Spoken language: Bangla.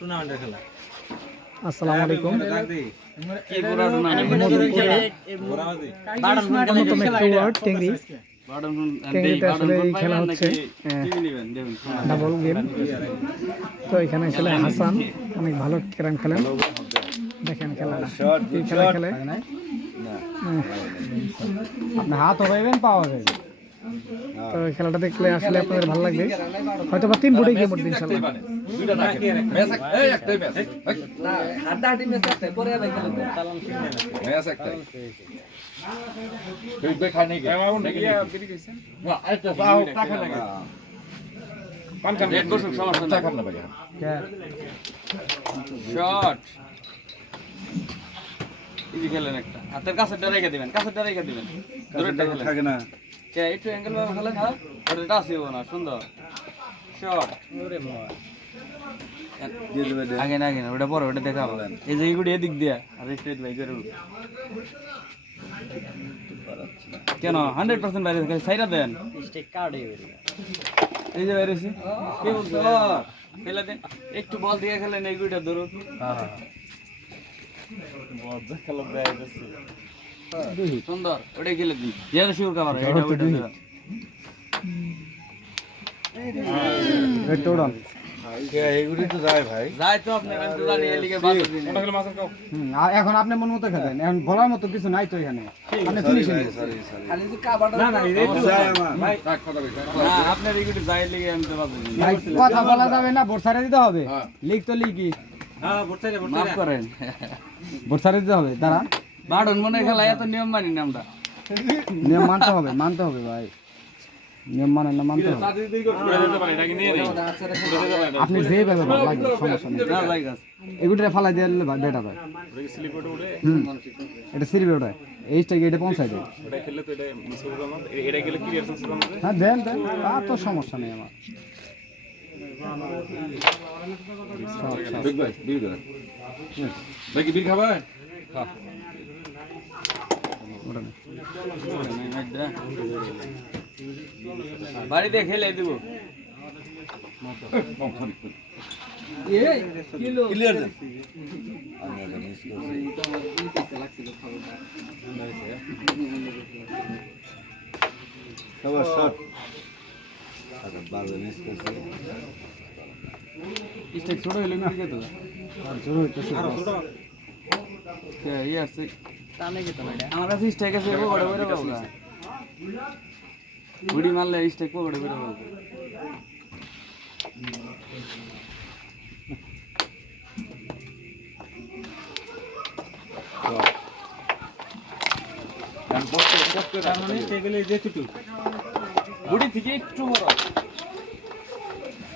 টুর্নামেন্টের খেলা। আসসালামু আলাইকুম। খেলা হচ্ছে ডাবল গেম। তো এখানে খেলে হাসান অনেক ভালো ক্যারাম খেলেন, দেখেন খেলাটা এই খেলা খেলে আপনি হাত হবাইবেন পাওয়া যাবে। তো এই খেলাটা দেখলে আসলে আপনাদের ভালো লাগবে, হয়তো বা 3 বুটে গেম উঠবে ইনশাআল্লাহ। খেলেন একটা হাতের কাছে রেখে দিবেন, কাছে রেখে দিবেন, থাকে না একটু অ্যাঙ্গেল ভাবে খেলেন। হ্যাঁ ওটা আসিব না, সুন্দর শট। আগে না আগে না ওটা পরে, ওটা দেখা বলেন। এই যে এইগুলো এদিক দিয়ে আর স্ট্রেট ভাই করে কেন 100% বাইরে খালি সাইডা দেন, স্টেক কার্ডে এই যে বাইরেছি কে বলছো খেলা দেন একটু বল দিয়ে খেলেন। এইগুলো ধরুন সুন্দর, ওটাই খেলে দিন যেটা শিওর কাভার এটা ওটা এখন আপনি মন মতো খেলেন, এখন বলার মতো কিছু নাই তো এখানে। কথা বলা যাবে না, ভোট ছাড়ে দিতে হবে। লিখ তো লিখি করেন, ভোট ছাড়ে দিতে হবে। তারা বাড়ন মনে খেলা এত নিয়ম মানি না আমরা। নিয়ম মানতে হবে, মানতে হবে ভাই, নিয়ম মানে না মানতে হবে। আপনি যেভাবে লাগবে সমস্যা নেই, এগুলো ফালাই দিয়ে বেটা ভাই। এটা সিরিবে ওটাই এইটাকে এটা পৌঁছায় দেয়। হ্যাঁ দেন দেন, তা তো সমস্যা নেই আমার। বাড়িতে খেলে দিব ছোট হইলে আমার কাছে স্টেক আছে, গুড়ি মারলে স্টেক পকেটে বেরো পাবো। গুড়ি থেকে একটু বড়